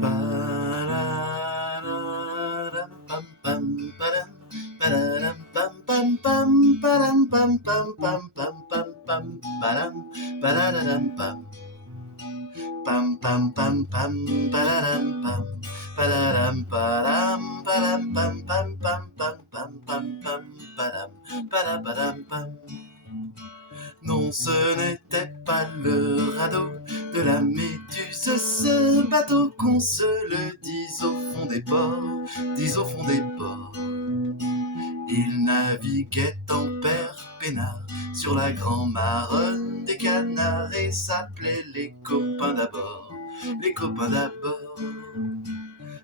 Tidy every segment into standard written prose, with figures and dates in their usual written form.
Pararam, pam, pam, padam, pararam, pam, pam, pam, padam, pam, pam, pam, pam, pam, pam, padam, parararam, pam. Pam, pam, pam, pam, pararam, pam, pararam, param, param, pam, pam, pam, pam, pam, pam, pam, param, paraparam, pam. Non, ce n'était pas le radeau de la Méduse, ce bateau qu'on se le dise au fond des ports, dise au fond des ports. Il naviguait en père peinard sur la grand-mare des canards et s'appelait les copains d'abord, les copains d'abord.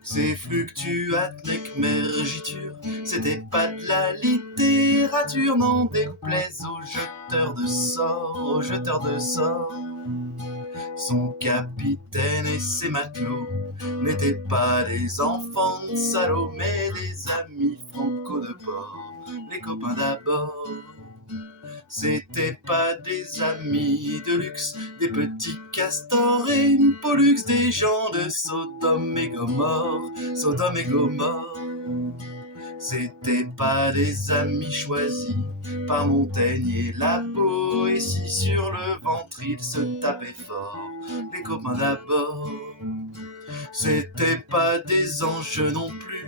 Ces fluctuates mergitures, c'était pas de la littérature, n'en déplaise aux jeteurs de sorts, aux jeteurs de sorts. Son capitaine et ses matelots n'étaient pas des enfants de salauds, mais des amis franco de bord, les copains d'abord. C'étaient pas des amis de luxe, des petits castors et pollux, des gens de Sodome et Gomorre, Sodome et Gomorre. C'étaient pas des amis choisis par Montaigne et la Boétie, sur le ventre ils se tapaient fort, les copains d'abord. C'étaient pas des anges non plus,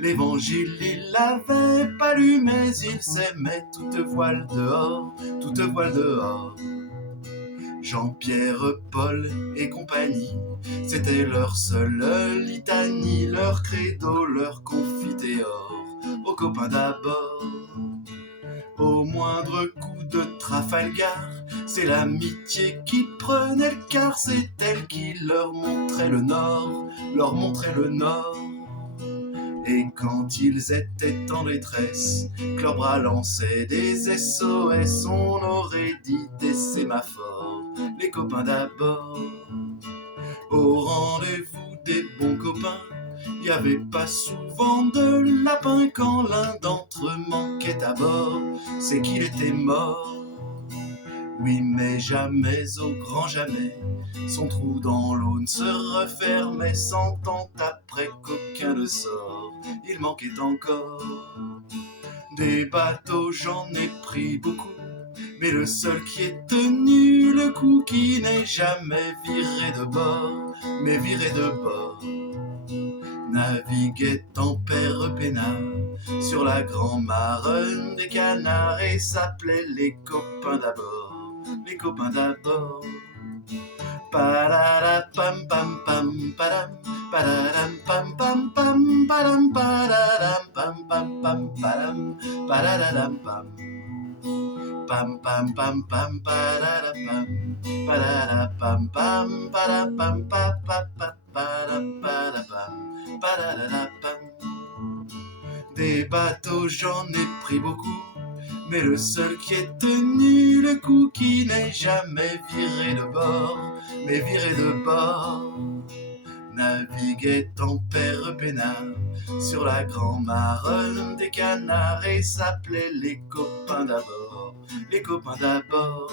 l'évangile il l'avait pas lu, mais ils s'aimaient toute voile dehors, toute voile dehors. Jean-Pierre, Paul et compagnie, c'était leur seule litanie, leur credo, leur confiteor, aux copains d'abord. Au moindre coup de Trafalgar, c'est l'amitié qui prenait le quart, c'est elle qui leur montrait le nord, leur montrait le nord. Et quand ils étaient en détresse, que leurs bras lançaient des SOS, on aurait dit des sémaphores, les copains d'abord. Au rendez-vous des bons copains, y avait pas souvent de lapin, quand l'un d'entre eux manquait à bord, c'est qu'il était mort. Oui, mais jamais, au grand jamais, son trou dans l'eau ne se refermait, 100 ans après qu'aucun ne sort, il manquait encore. Des bateaux j'en ai pris beaucoup, mais le seul qui ait tenu le coup, qui n'est jamais viré de bord, mais viré de bord, naviguait en père peinard sur la grand-mare des canards et s'appelait les copains d'abord, les copains d'abord. Parara pam pam pam padam, pararam pam pam pam padam, pararam pam pam pam padam, pararam pam. Pam pam pam pam parara pam, parara pam pam para pam pa pa pa para para pam, parara pam. Des bateaux j'en ai pris beaucoup, mais le seul qui ait tenu le coup, qui n'est jamais viré de bord, mais viré de bord, naviguait en père peinard sur la grand-mare des canards et s'appelait les copains d'abord, les copains d'abord.